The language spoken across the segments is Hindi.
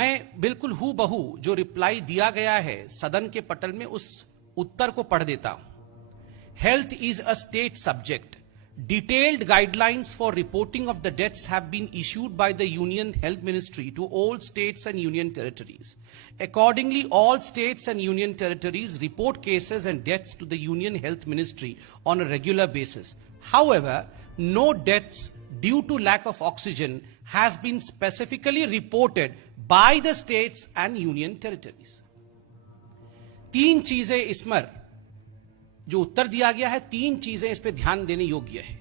मैं बिल्कुल हूं बहू जो रिप्लाई दिया गया है सदन के पटल में उस उत्तर को पढ़ देता हूं। Health is a state subject. Detailed guidelines for reporting of the deaths have been issued by the Union Health Ministry to all states and union territories. Accordingly, all states and union territories report cases and deaths to the Union Health Ministry on a regular basis. However, no deaths due to lack of oxygen has been specifically reported by the states and union territories. तीन चीजें इसमें जो उत्तर दिया गया है, तीन चीजें इस पे ध्यान देने योग्य है।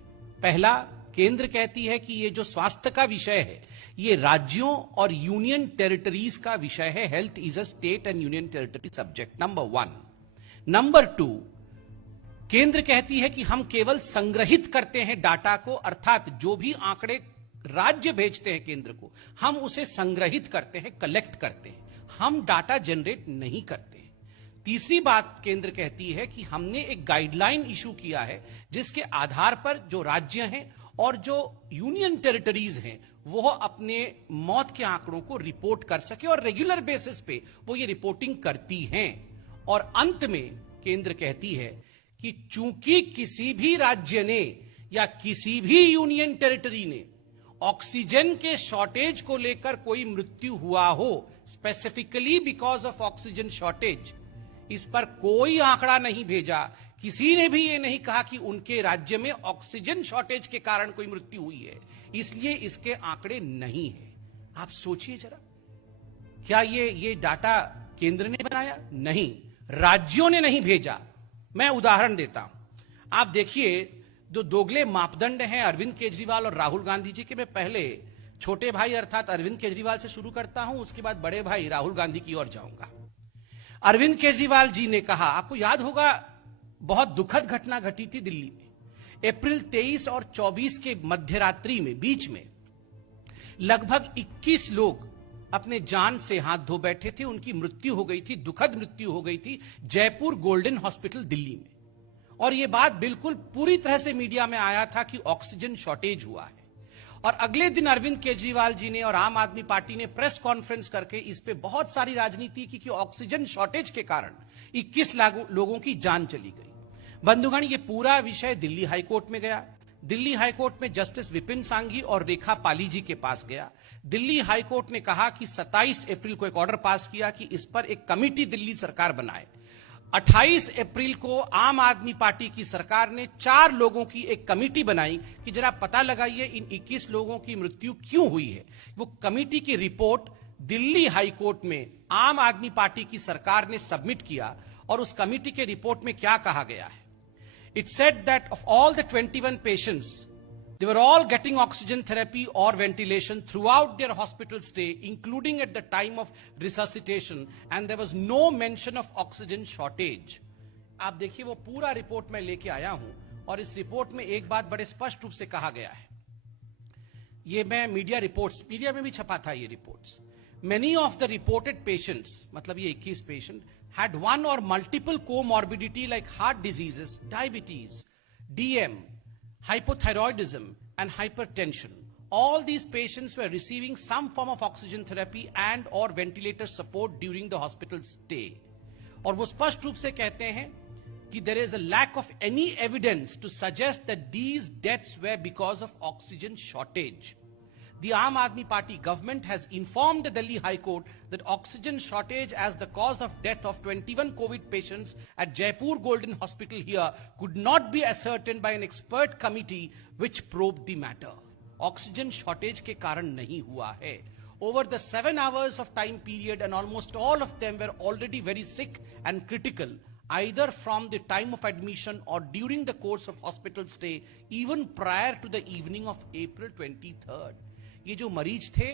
पहला, केंद्र कहती है कि ये जो स्वास्थ्य का विषय है ये राज्यों और यूनियन टेरिटरीज का विषय है। Health is a state and union territory subject, number 1। Number 2, केंद्र कहती है कि हम केवल संग्रहित करते हैं डाटा को, अर्थात जो भी आंकड़े राज्य भेजते हैं केंद्र को हम उसे संग्रहित करते हैं, कलेक्ट करते हैं, हम डाटा जनरेट नहीं करते। तीसरी बात केंद्र कहती है कि हमने एक गाइडलाइन इशू किया है जिसके आधार पर जो राज्य हैं और जो यूनियन टेरिटरीज हैं वो अपने मौत के आंकड़ों को रिपोर्ट कर सके और रेगुलर बेसिस पे वो ये रिपोर्टिंग करती हैं। और अंत में केंद्र कहती है कि चूंकि किसी भी राज्य ने या किसी भी यूनियन टेरिटरी ने ऑक्सीजन के शॉर्टेज को लेकर कोई मृत्यु हुआ हो, specifically because of oxygen shortage, इस पर कोई आंकड़ा नहीं भेजा, किसी ने भी ये नहीं कहा कि उनके राज्य में ऑक्सीजन शॉर्टेज के कारण कोई मृत्यु हुई है, इसलिए इसके आंकड़े नहीं है। आप सोचिए जरा, क्या ये डाटा केंद्र ने बनाया? नहीं, राज्यों ने नहीं भेजा। मैं उदाहरण देता हूं, आप देखिए जो दोगले मापदंड हैं अरविंद केजरीवाल और राहुल गांधी जी के। मैं पहले छोटे भाई अर्थात अरविंद केजरीवाल से शुरू करता हूं, उसके बाद बड़े भाई राहुल गांधी की ओर जाऊंगा। अरविंद केजरीवाल जी ने कहा, आपको याद होगा बहुत दुखद घटना घटी थी दिल्ली में अप्रैल 23 और 24 के मध्यरात्रि में, बीच में लगभग 21 लोग अपने जान से हाथ धो बैठे थे, उनकी मृत्यु हो गई थी, दुखद मृत्यु हो गई थी जयपुर गोल्डन हॉस्पिटल दिल्ली में। और यह बात बिल्कुल पूरी तरह से मीडिया में आया था कि ऑक्सीजन शॉर्टेज हुआ है। और अगले दिन अरविंद केजरीवाल जी ने और आम आदमी पार्टी ने प्रेस कॉन्फ्रेंस करके इस पे बहुत सारी राजनीति की कि ऑक्सीजन शॉर्टेज के कारण 21 लोगों की जान चली गई। बंधुगण, ये पूरा विषय दिल्ली हाईकोर्ट में गया। दिल्ली हाईकोर्ट में जस्टिस विपिन सांघी और रेखा पाली जी के पास गया। दिल्ली हाईकोर्ट ने कहा कि 27 अप्रैल को एक ऑर्डर पास किया कि इस पर एक कमिटी दिल्ली सरकार बनाए। 28 अप्रैल को आम आदमी पार्टी की सरकार ने 4 लोगों की एक कमेटी बनाई कि जरा पता लगाइए इन 21 लोगों की मृत्यु क्यों हुई है। वो कमेटी की रिपोर्ट दिल्ली हाईकोर्ट में आम आदमी पार्टी की सरकार ने सबमिट किया। और उस कमेटी के रिपोर्ट में क्या कहा गया है? It said that of all the 21 patients, they were all getting oxygen therapy or ventilation throughout their hospital stay, including at the time of resuscitation, and there was no mention of oxygen shortage. आप देखिए वो पूरा रिपोर्ट मैं लेके आया हूं और इस रिपोर्ट में एक बात बड़े स्पष्ट रूप से कहा गया है। ये मैं मीडिया में भी छपा था ये reports. Many of the reported patients, मतलब ये 21 patient, had one or multiple comorbidity like heart diseases, diabetes, DM, hypothyroidism and hypertension. All these patients were receiving some form of oxygen therapy and or ventilator support during the hospital stay. और वो स्पष्ट रूप से कहते हैं कि there is a lack of any evidence to suggest that these deaths were because of oxygen shortage. The Aam Aadmi Party government has informed the Delhi High Court that oxygen shortage as the cause of death of 21 COVID patients at Jaipur Golden Hospital here could not be ascertained by an expert committee which probed the matter. Oxygen shortage के कारण नहीं हुआ है। Over the 7 hours of time period, and almost all of them were already very sick and critical, either from the time of admission or during the course of hospital stay, even prior to the evening of April 23rd. ये जो मरीज थे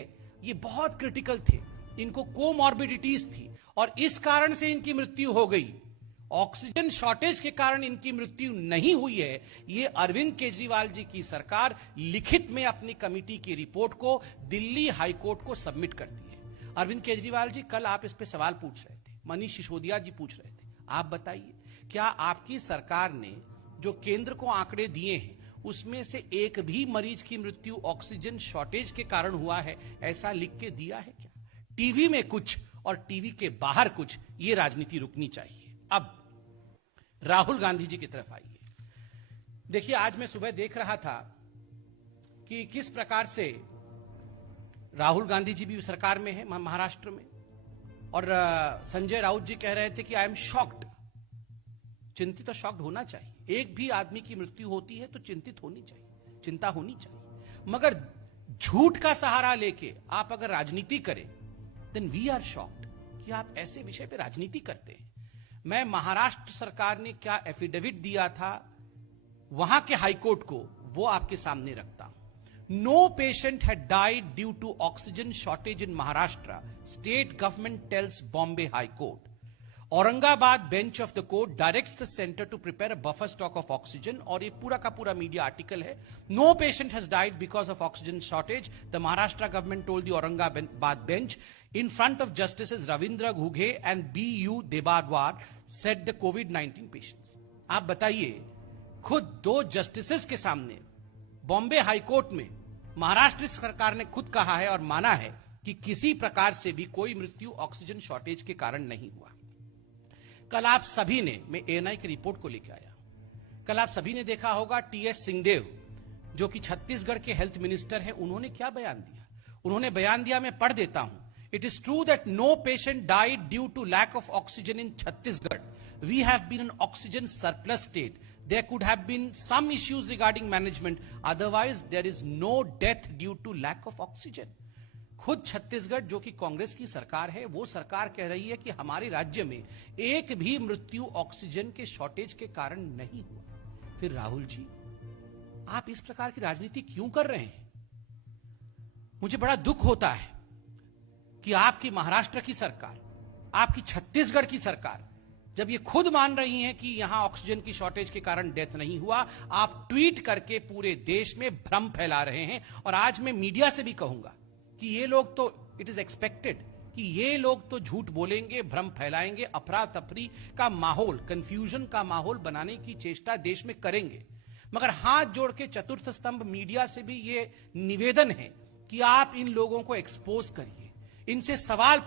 ये बहुत क्रिटिकल थे, इनको कोमॉर्बिडिटीज थी और इस कारण से इनकी मृत्यु हो गई। ऑक्सीजन शॉर्टेज के कारण इनकी मृत्यु नहीं हुई है। ये अरविंद केजरीवाल जी की सरकार लिखित में अपनी कमेटी की रिपोर्ट को दिल्ली हाईकोर्ट को सबमिट करती है। अरविंद केजरीवाल जी, कल आप इस पे सवाल पूछ रहे थे, मनीष सिसोदिया जी पूछ रहे थे, आप बताइए क्या आपकी सरकार ने जो केंद्र को आंकड़े दिए हैं उसमें से एक भी मरीज की मृत्यु ऑक्सीजन शॉर्टेज के कारण हुआ है, ऐसा लिख के दिया है क्या? टीवी में कुछ और टीवी के बाहर कुछ, ये राजनीति रुकनी चाहिए। अब राहुल गांधी जी की तरफ आइए। देखिए, आज मैं सुबह देख रहा था कि किस प्रकार से राहुल गांधी जी भी सरकार में है महाराष्ट्र में, और संजय राउत जी कह रहे थे कि आई एम शॉक्ड। चिंतित और शॉक्ड होना चाहिए। एक भी आदमी की मृत्यु होती है तो चिंतित होनी चाहिए, चिंता होनी चाहिए, मगर झूठ का सहारा लेके आप अगर राजनीति करें देन वी आर शॉक्ड कि आप ऐसे विषय पे राजनीति करते हैं। मैं महाराष्ट्र सरकार ने क्या एफिडेविट दिया था वहां के हाईकोर्ट को, वो आपके सामने रखता हूं। No patient had died due to oxygen shortage in Maharashtra, state government tells Bombay high court. Aurangabad bench of the court directs the centre to prepare a buffer stock of oxygen, और ये पूरा का पूरा मीडिया आर्टिकल है। No patient has died because of oxygen shortage, the Maharashtra government told the Aurangabad bench in front of Justices Ravindra Ghughe and B.U. Debadwar, said the COVID-19 patients. आप बताइए, खुद दो जस्टिसेस के सामने बॉम्बे हाईकोर्ट में महाराष्ट्र सरकार ने खुद कहा है और माना है कि किसी प्रकार से भी कोई मृत्यु ऑक्सीजन शॉर्टेज के कारण नहीं हुआ। कल आप सभी ने, मैं एएनआई की रिपोर्ट को लेकर आया, कल आप सभी ने देखा होगा टीएस सिंहदेव जो कि छत्तीसगढ़ के हेल्थ मिनिस्टर हैं, उन्होंने क्या बयान दिया। उन्होंने बयान दिया, मैं पढ़ देता हूं। It is true that no patient died due to lack of oxygen in Chhattisgarh. We have been an oxygen surplus state. There could have been some issues regarding management. Otherwise, there is no death due to lack of oxygen. खुद छत्तीसगढ़ जो कि कांग्रेस की सरकार है, वो सरकार कह रही है कि हमारे राज्य में एक भी मृत्यु ऑक्सीजन के शॉर्टेज के कारण नहीं हुआ। फिर राहुल जी, आप इस प्रकार की राजनीति क्यों कर रहे हैं? मुझे बड़ा दुख होता है कि आपकी महाराष्ट्र की सरकार, आपकी छत्तीसगढ़ की सरकार, जब ये खुद मान रही हैं कि यहां ऑक्सीजन की शॉर्टेज के कारण डेथ नहीं हुआ, आप ट्वीट करके पूरे देश में भ्रम फैला रहे हैं। और आज मैं मीडिया से भी कहूंगा कि ये लोग तो, इट इज एक्सपेक्टेड कि ये लोग तो झूठ बोलेंगे, भ्रम फैलाएंगे, अफरा तफरी का माहौल, कंफ्यूजन का माहौल बनाने की चेष्टा देश में करेंगे। मगर हाथ जोड़ के चतुर्थ स्तंभ मीडिया से भी ये निवेदन है कि आप इन लोगों को एक्सपोज करिए, इनसे सवाल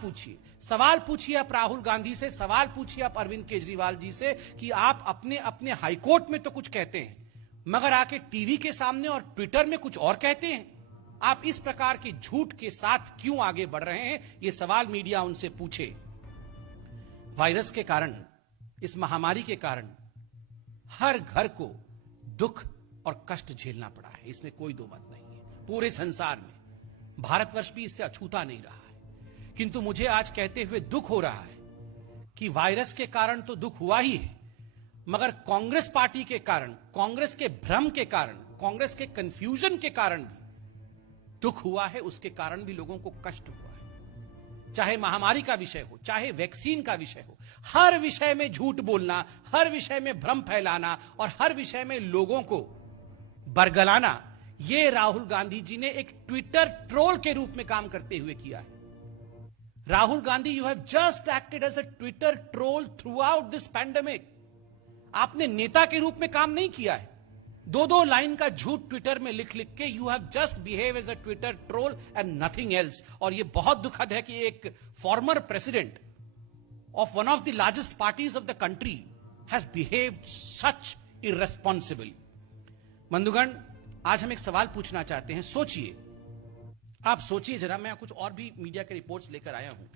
पूछिए आप राहुल गांधी से, सवाल पूछिए आप अरविंद केजरीवाल जी से कि आप अपने अपने हाईकोर्ट में तो कुछ कहते हैं मगर आके टीवी के सामने और ट्विटर में कुछ और कहते हैं। आप इस प्रकार के झूठ के साथ क्यों आगे बढ़ रहे हैं, ये सवाल मीडिया उनसे पूछे। वायरस के कारण, इस महामारी के कारण हर घर को दुख और कष्ट झेलना पड़ा है, इसमें कोई दो मत नहीं है। पूरे संसार में भारतवर्ष भी इससे अछूता नहीं रहा है। किंतु मुझे आज कहते हुए दुख हो रहा है कि वायरस के कारण तो दुख हुआ ही है, मगर कांग्रेस पार्टी के कारण, कांग्रेस के भ्रम के कारण, कांग्रेस के कंफ्यूजन के कारण भी दुख हुआ है। उसके कारण भी लोगों को कष्ट हुआ है। चाहे महामारी का विषय हो, चाहे वैक्सीन का विषय हो, हर विषय में झूठ बोलना, हर विषय में भ्रम फैलाना और हर विषय में लोगों को बरगलाना, यह राहुल गांधी जी ने एक ट्विटर ट्रोल के रूप में काम करते हुए किया है। Rahul Gandhi, you have just acted as a Twitter troll throughout this pandemic. आपने नेता के रूप में काम नहीं किया है। दो लाइन का झूठ ट्विटर में लिख लिख के you have just behave as a Twitter troll and nothing else. और यह बहुत दुखद है कि एक former president of one of the largest parties of the country has behaved such irresponsible. बंधुगण, आज हम एक सवाल पूछना चाहते हैं। सोचिए, आप सोचिए जरा, मैं कुछ और भी मीडिया के रिपोर्ट्स लेकर आया हूं।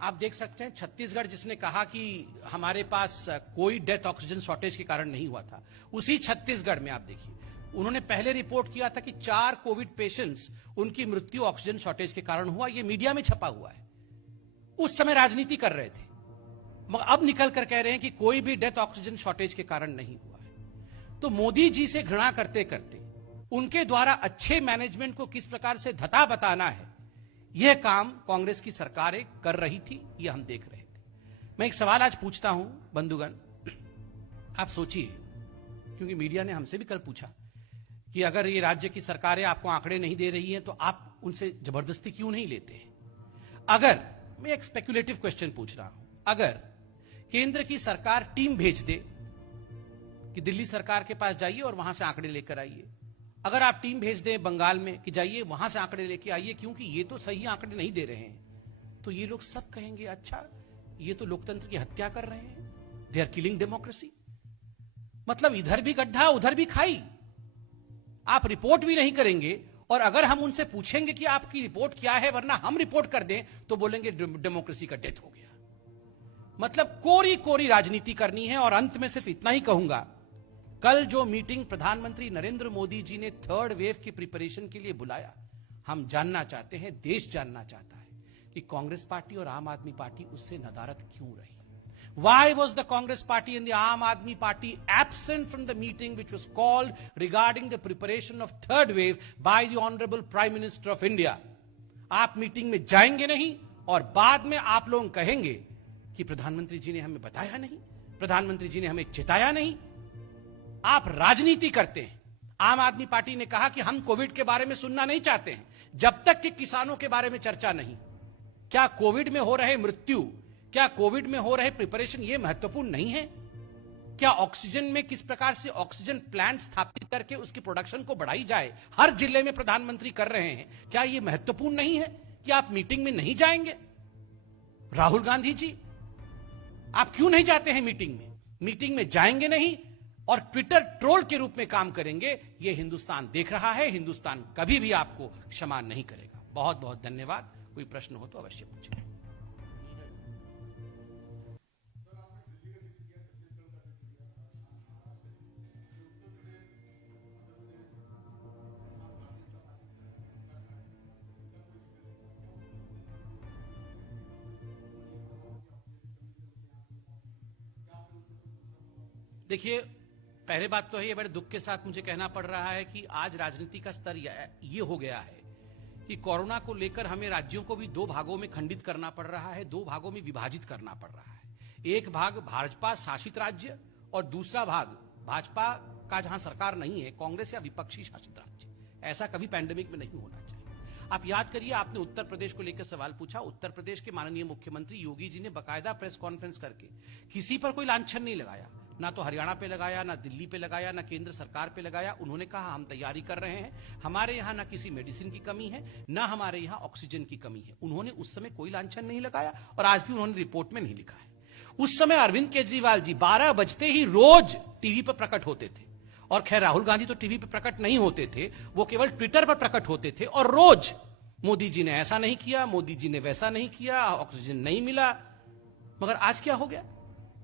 आप देख सकते हैं छत्तीसगढ़ जिसने कहा कि हमारे पास कोई डेथ ऑक्सीजन शॉर्टेज के कारण नहीं हुआ था, उसी छत्तीसगढ़ में आप देखिए, उन्होंने पहले रिपोर्ट किया था कि 4 कोविड पेशेंट्स, उनकी मृत्यु ऑक्सीजन शॉर्टेज के कारण हुआ। यह मीडिया में छपा हुआ है। उस समय राजनीति कर रहे थे, मगर अब निकल कर कह रहे हैं कि कोई भी डेथ ऑक्सीजन शॉर्टेज के कारण नहीं हुआ है। तो मोदी जी से घृणा करते करते उनके द्वारा अच्छे मैनेजमेंट को किस प्रकार से धता बताना है, यह काम कांग्रेस की सरकारें कर रही थी, यह हम देख रहे थे। मैं एक सवाल आज पूछता हूं बंधुगण, आप सोचिए, क्योंकि मीडिया ने हमसे भी कल पूछा कि अगर ये राज्य की सरकारें आपको आंकड़े नहीं दे रही हैं तो आप उनसे जबरदस्ती क्यों नहीं लेते हैं। अगर, मैं एक स्पेक्युलेटिव क्वेश्चन पूछ रहा हूं, अगर केंद्र की सरकार टीम भेज दे कि दिल्ली सरकार के पास जाइए और वहां से आंकड़े लेकर आइए, अगर आप टीम भेज दें बंगाल में कि जाइए वहां से आंकड़े लेके आइए क्योंकि ये तो सही आंकड़े नहीं दे रहे हैं, तो ये लोग सब कहेंगे अच्छा ये तो लोकतंत्र की हत्या कर रहे हैं, दे आर किलिंग डेमोक्रेसी। मतलब इधर भी गड्ढा उधर भी खाई। आप रिपोर्ट भी नहीं करेंगे, और अगर हम उनसे पूछेंगे कि आपकी रिपोर्ट क्या है वरना हम रिपोर्ट कर दें, तो बोलेंगे डेमोक्रेसी का डेथ हो गया। मतलब कोरी कोरी राजनीति करनी है। और अंत में सिर्फ इतना ही कहूंगा, कल जो मीटिंग प्रधानमंत्री नरेंद्र मोदी जी ने थर्ड वेव की प्रिपरेशन के लिए बुलाया, हम जानना चाहते हैं, देश जानना चाहता है कि कांग्रेस पार्टी और आम आदमी पार्टी उससे नदारद क्यों रही। Why was the Congress party and the Aam Aadmi party absent from the meeting which was called regarding the preparation of third wave by the Honorable Prime Minister of India? आप मीटिंग में जाएंगे नहीं और बाद में आप लोग कहेंगे कि प्रधानमंत्री जी ने हमें बताया नहीं, प्रधानमंत्री जी ने हमें चेताया नहीं। आप राजनीति करते हैं। आम आदमी पार्टी ने कहा कि हम कोविड के बारे में सुनना नहीं चाहते हैं जब तक कि किसानों के बारे में चर्चा नहीं। क्या कोविड में हो रहे मृत्यु, क्या कोविड में हो रहे प्रिपरेशन ये महत्वपूर्ण नहीं है? क्या ऑक्सीजन में किस प्रकार से ऑक्सीजन प्लांट स्थापित करके उसकी प्रोडक्शन को बढ़ाई जाए, हर जिले में प्रधानमंत्री कर रहे हैं, क्या ये महत्वपूर्ण नहीं है कि आप मीटिंग में नहीं जाएंगे? राहुल गांधी जी, आप क्यों नहीं जाते हैं मीटिंग में? मीटिंग में जाएंगे नहीं और ट्विटर ट्रोल के रूप में काम करेंगे। ये हिंदुस्तान देख रहा है, हिंदुस्तान कभी भी आपको क्षमा नहीं करेगा। बहुत बहुत धन्यवाद। कोई प्रश्न हो तो अवश्य पूछें। देखिए, पहले बात तो है, ये बड़े दुख के साथ मुझे कहना पड़ रहा है कि आज राजनीति का स्तर ये हो गया है कि कोरोना को लेकर हमें राज्यों को भी दो भागों में खंडित करना पड़ रहा है, दो भागों में विभाजित करना पड़ रहा है। एक भाग भाजपा शासित राज्य और दूसरा भाग भाजपा का जहां सरकार नहीं है, कांग्रेस या विपक्षी शासित राज्य। ऐसा कभी पैंडेमिक में नहीं होना चाहिए। आप याद करिए, आपने उत्तर प्रदेश को लेकर सवाल पूछा। उत्तर प्रदेश के माननीय मुख्यमंत्री योगी जी ने बाकायदा प्रेस कॉन्फ्रेंस करके किसी पर कोई लांछन नहीं लगाया, ना तो हरियाणा पे लगाया, ना दिल्ली पे लगाया, ना केंद्र सरकार पे लगाया। उन्होंने कहा हम तैयारी कर रहे हैं, हमारे यहां ना किसी मेडिसिन की कमी है, ना हमारे यहां ऑक्सीजन की कमी है। उन्होंने उस समय कोई लांछन नहीं लगाया और आज भी उन्होंने रिपोर्ट में नहीं लिखा है। उस समय अरविंद केजरीवाल जी 12 बजते ही रोज टीवी पर प्रकट होते थे। और खैर राहुल गांधी तो टीवी पर प्रकट नहीं होते थे, वो केवल ट्विटर पर प्रकट होते थे और रोज मोदी जी ने ऐसा नहीं किया, मोदी जी ने वैसा नहीं किया, ऑक्सीजन नहीं मिला। मगर आज क्या हो गया?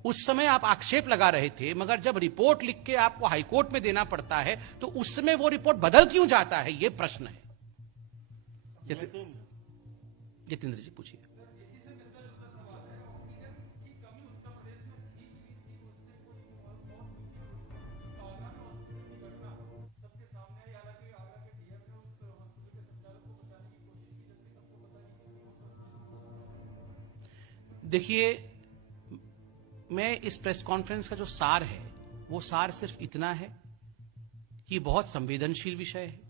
उस समय आप आक्षेप लगा रहे थे, मगर जब रिपोर्ट लिख के आपको हाईकोर्ट में देना पड़ता है तो उस समय वो रिपोर्ट बदल क्यों जाता है, ये प्रश्न है। जितेंद्र जी पूछिए। देखिए, मैं इस प्रेस कॉन्फ्रेंस का जो सार है, वो सार सिर्फ इतना है कि बहुत संवेदनशील विषय है।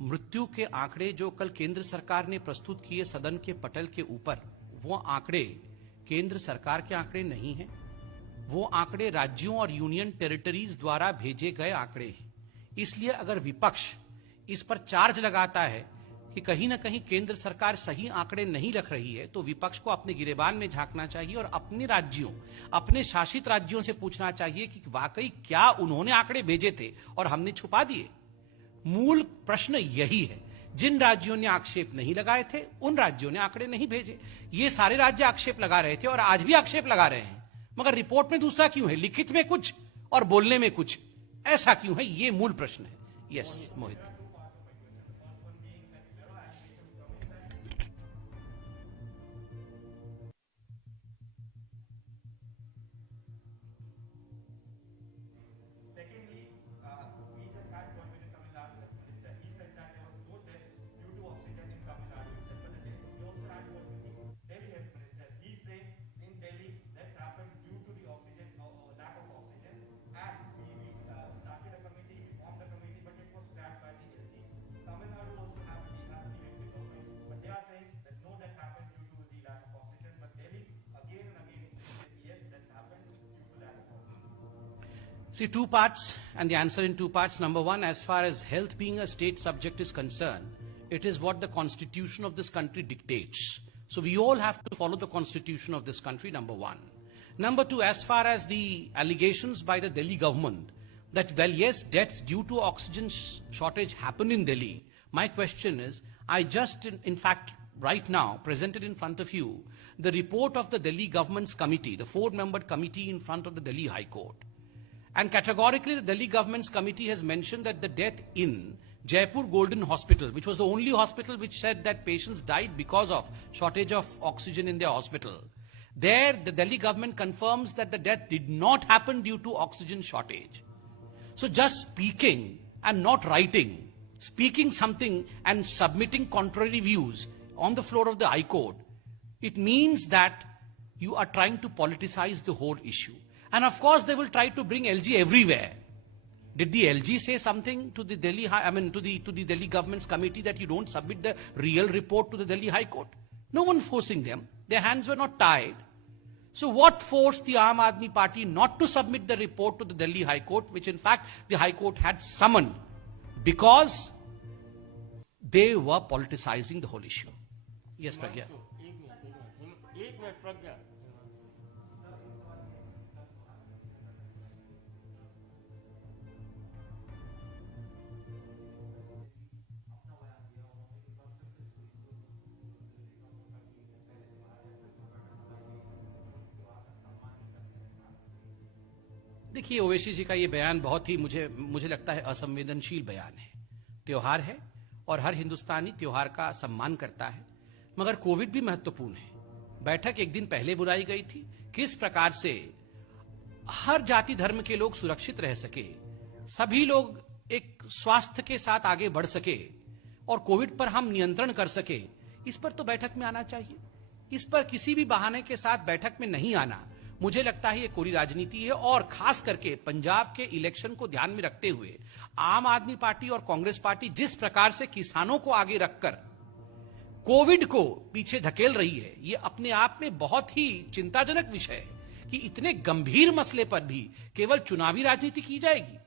मृत्यु के आंकड़े जो कल केंद्र सरकार ने प्रस्तुत किए सदन के पटल के ऊपर, वो आंकड़े केंद्र सरकार के आंकड़े नहीं हैं। वो आंकड़े राज्यों और यूनियन टेरिटरीज द्वारा भेजे गए आंकड़े हैं। इसलिए अगर विपक्ष इस पर चार्ज लगाता है कि कहीं ना कहीं केंद्र सरकार सही आंकड़े नहीं रख रही है, तो विपक्ष को अपने गिरेबान में झांकना चाहिए और अपने राज्यों, अपने शासित राज्यों से पूछना चाहिए कि वाकई क्या उन्होंने आंकड़े भेजे थे और हमने छुपा दिए। मूल प्रश्न यही है। जिन राज्यों ने आक्षेप नहीं लगाए थे, उन राज्यों ने आंकड़े नहीं भेजे। ये सारे राज्य आक्षेप लगा रहे थे और आज भी आक्षेप लगा रहे हैं, मगर रिपोर्ट में दूसरा क्यों है, लिखित में कुछ और बोलने में कुछ, ऐसा क्यों है? ये मूल प्रश्न है। Yes Mohit. See, two parts, and the answer in two parts. Number one, as far as health being a state subject is concerned, it is what the constitution of this country dictates. So we all have to follow the constitution of this country, number one. Number two, as far as the allegations by the Delhi government that, well, yes, deaths due to oxygen shortage happen in Delhi. My question is, I just, in fact, right now, presented in front of you, the report of the Delhi government's committee, the 4-membered committee in front of the Delhi High Court. And categorically, the Delhi government's committee has mentioned that the death in Jaipur Golden Hospital, which was the only hospital which said that patients died because of shortage of oxygen in their hospital, there the Delhi government confirms that the death did not happen due to oxygen shortage. So just speaking and not writing, speaking something and submitting contrary views on the floor of the High Court, it means that you are trying to politicize the whole issue. And of course, they will try to bring LG everywhere. Did the LG say something to the Delhi, to the Delhi government's committee that you don't submit the real report to the Delhi High Court? No one forcing them. Their hands were not tied. So what forced the Aam Aadmi Party not to submit the report to the Delhi High Court, which in fact the High Court had summoned? Because they were politicizing the whole issue. Yes, Pragya. एक मिनट प्रज्ञा। देखिए, ओवैसी जी का ये बयान बहुत ही मुझे लगता है असंवेदनशील बयान है। त्योहार है और हर हिंदुस्तानी त्योहार का सम्मान करता है, मगर कोविड भी महत्वपूर्ण है। बैठक एक दिन पहले बुलाई गई थी, किस प्रकार से हर जाति धर्म के लोग सुरक्षित रह सके, सभी लोग एक स्वास्थ्य के साथ आगे बढ़ सके और कोविड पर हम नियंत्रण कर सके, इस पर तो बैठक में आना चाहिए। इस पर किसी भी बहाने के साथ बैठक में नहीं आना, मुझे लगता है ये कोरी राजनीति है। और खास करके पंजाब के इलेक्शन को ध्यान में रखते हुए आम आदमी पार्टी और कांग्रेस पार्टी जिस प्रकार से किसानों को आगे रखकर कोविड को पीछे धकेल रही है, ये अपने आप में बहुत ही चिंताजनक विषय है कि इतने गंभीर मसले पर भी केवल चुनावी राजनीति की जाएगी।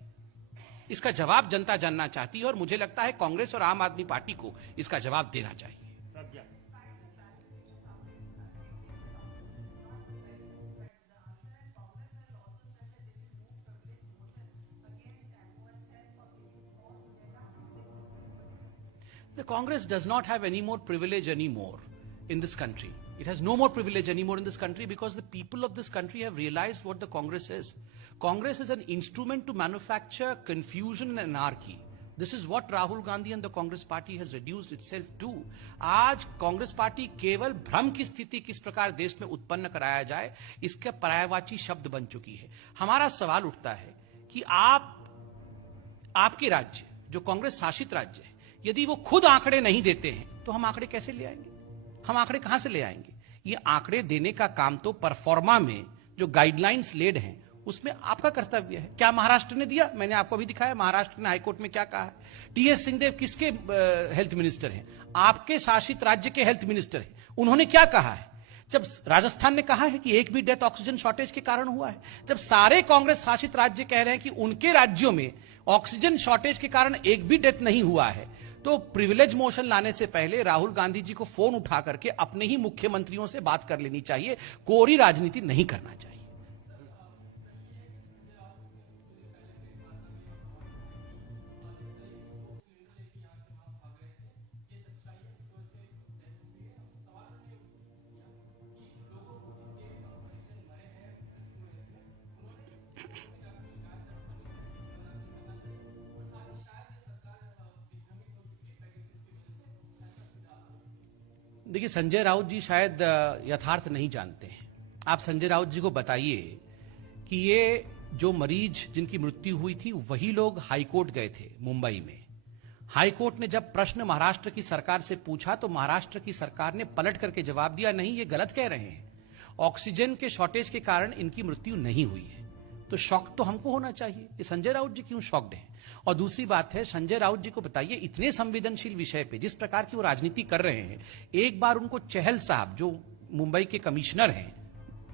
इसका जवाब जनता जानना चाहती है और मुझे लगता है कांग्रेस और आम आदमी पार्टी को इसका जवाब देना चाहिए। The Congress does not have any more privilege anymore in this country. It has no more privilege anymore in this country because the people of this country have realized what the Congress is. Congress is an instrument to manufacture confusion and anarchy. This is what Rahul Gandhi and the Congress party has reduced itself to. आज कांग्रेस पार्टी केवल भ्रम की स्थिति किस प्रकार देश में उत्पन्न कराया जाए, इसका पर्यायवाची शब्द बन चुकी है। हमारा सवाल उठता है कि आपके राज्य, जो कांग्रेस शासित राज्य है, यदि वो खुद आंकड़े नहीं देते हैं तो हम आंकड़े कैसे ले आएंगे? हम आंकड़े कहां से ले आएंगे? ये आंकड़े देने का काम तो परफॉर्मा में जो गाइडलाइंस लेड हैं उसमें आपका कर्तव्य है। क्या महाराष्ट्र ने दिया? मैंने आपको अभी दिखाया महाराष्ट्र ने हाईकोर्ट में क्या कहा है। टीएस सिंहदेव किसके हेल्थ मिनिस्टर हैं? आपके शासित राज्य के हेल्थ मिनिस्टर हैं। उन्होंने क्या कहा है? जब राजस्थान ने कहा है कि एक भी डेथ ऑक्सीजन शॉर्टेज के कारण हुआ है, जब सारे कांग्रेस शासित राज्य कह रहे हैं कि उनके राज्यों में ऑक्सीजन शॉर्टेज के कारण एक भी डेथ नहीं हुआ है, तो प्रिविलेज मोशन लाने से पहले राहुल गांधी जी को फोन उठा करके अपने ही मुख्यमंत्रियों से बात कर लेनी चाहिए। कोरी राजनीति नहीं करना चाहिए। देखिए, संजय राउत जी शायद यथार्थ नहीं जानते हैं। आप संजय राउत जी को बताइए कि ये जो मरीज जिनकी मृत्यु हुई थी वही लोग हाईकोर्ट गए थे मुंबई में। हाईकोर्ट ने जब प्रश्न महाराष्ट्र की सरकार से पूछा तो महाराष्ट्र की सरकार ने पलट करके जवाब दिया, नहीं, ये गलत कह रहे हैं, ऑक्सीजन के शॉर्टेज के कारण इनकी मृत्यु नहीं हुई है। तो शॉक तो हमको होना चाहिए। ये संजय राउत जी क्यों शॉक्ड हैं? और दूसरी बात है, संजय राउत जी को बताइए, इतने संवेदनशील विषय पे जिस प्रकार की वो राजनीति कर रहे हैं, एक बार उनको चहल साहब जो मुंबई के कमिश्नर हैं,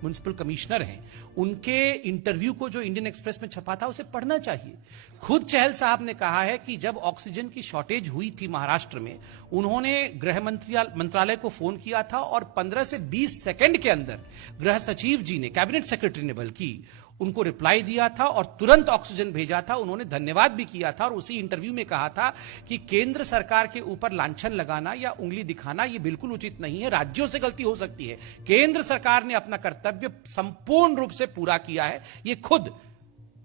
म्युनिसिपल कमिश्नर हैं, उनके इंटरव्यू को जो इंडियन एक्सप्रेस में छपा था उसे पढ़ना चाहिए। खुद चहल साहब ने कहा है कि जब ऑक्सीजन की शॉर्टेज हुई थी महाराष्ट्र में, उन्होंने गृह मंत्रालय को फोन किया था और 15 से 20 सेकंड के अंदर गृह सचिव जी ने, कैबिनेट सेक्रेटरी ने बल्कि, उनको रिप्लाई दिया था और तुरंत ऑक्सीजन भेजा था। उन्होंने धन्यवाद भी किया था और उसी इंटरव्यू में कहा था कि केंद्र सरकार के ऊपर लांछन लगाना या उंगली दिखाना यह बिल्कुल उचित नहीं है, राज्यों से गलती हो सकती है, केंद्र सरकार ने अपना कर्तव्य संपूर्ण रूप से पूरा किया है, यह खुद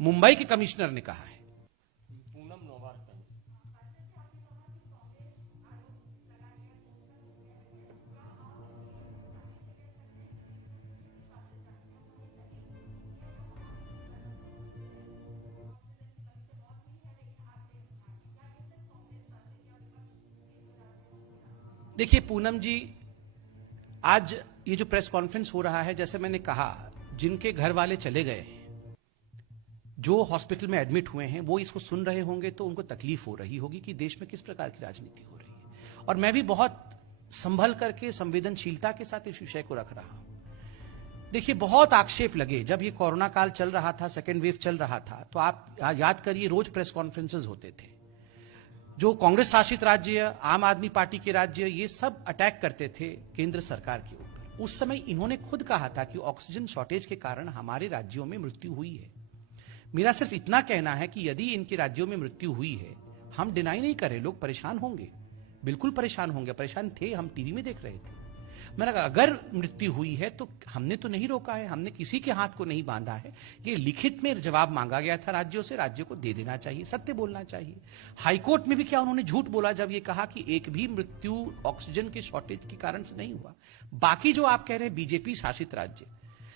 मुंबई के कमिश्नर ने कहा है। पूनम नौबारकर। देखिए पूनम जी, आज ये जो प्रेस कॉन्फ्रेंस हो रहा है, जैसे मैंने कहा, जिनके घर वाले चले गए हैं, जो हॉस्पिटल में एडमिट हुए हैं, वो इसको सुन रहे होंगे तो उनको तकलीफ हो रही होगी कि देश में किस प्रकार की राजनीति हो रही है। और मैं भी बहुत संभल करके, संवेदनशीलता के साथ इस विषय को रख रहा हूं। देखिए, बहुत आक्षेप लगे जब ये कोरोना काल चल रहा था, सेकेंड वेव चल रहा था, तो आप याद करिए रोज प्रेस कॉन्फ्रेंसेस होते थे। जो कांग्रेस शासित राज्य, आम आदमी पार्टी के राज्य, ये सब अटैक करते थे केंद्र सरकार के ऊपर। उस समय इन्होंने खुद कहा था कि ऑक्सीजन शॉर्टेज के कारण हमारे राज्यों में मृत्यु हुई है। मेरा सिर्फ इतना कहना है कि यदि इनके राज्यों में मृत्यु हुई है, हम डिनाई नहीं करें, लोग परेशान होंगे, बिल्कुल परेशान होंगे, परेशान थे, हम टीवी में देख रहे थे। मैंने कहा अगर मृत्यु हुई है तो हमने तो नहीं रोका है, हमने किसी के हाथ को नहीं बांधा है। ये लिखित में जवाब मांगा गया था राज्यों से, राज्यों को दे देना चाहिए, सत्य बोलना चाहिए। हाईकोर्ट में भी क्या उन्होंने झूठ बोला जब ये कहा कि एक भी मृत्यु ऑक्सीजन के शॉर्टेज के कारण से नहीं हुआ। बाकी जो आप कह रहे हैं बीजेपी शासित राज्य,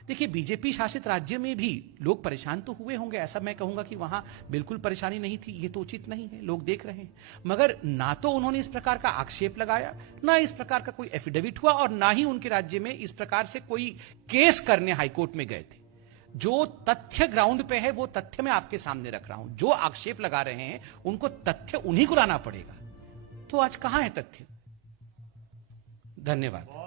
देखिए बीजेपी शासित राज्य में भी लोग परेशान तो हुए होंगे, ऐसा मैं कहूंगा कि वहां बिल्कुल परेशानी नहीं थी, ये तो उचित नहीं है, लोग देख रहे हैं। मगर ना तो उन्होंने इस प्रकार का आक्षेप लगाया, ना इस प्रकार का कोई एफिडेविट हुआ, और ना ही उनके राज्य में इस प्रकार से कोई केस करने हाईकोर्ट में गए थे। जो तथ्य ग्राउंड पे है वो तथ्य मैं आपके सामने रख रहा हूं। जो आक्षेप लगा रहे हैं उनको तथ्य उन्हीं को लाना पड़ेगा। तो आज कहां है तथ्य? धन्यवाद।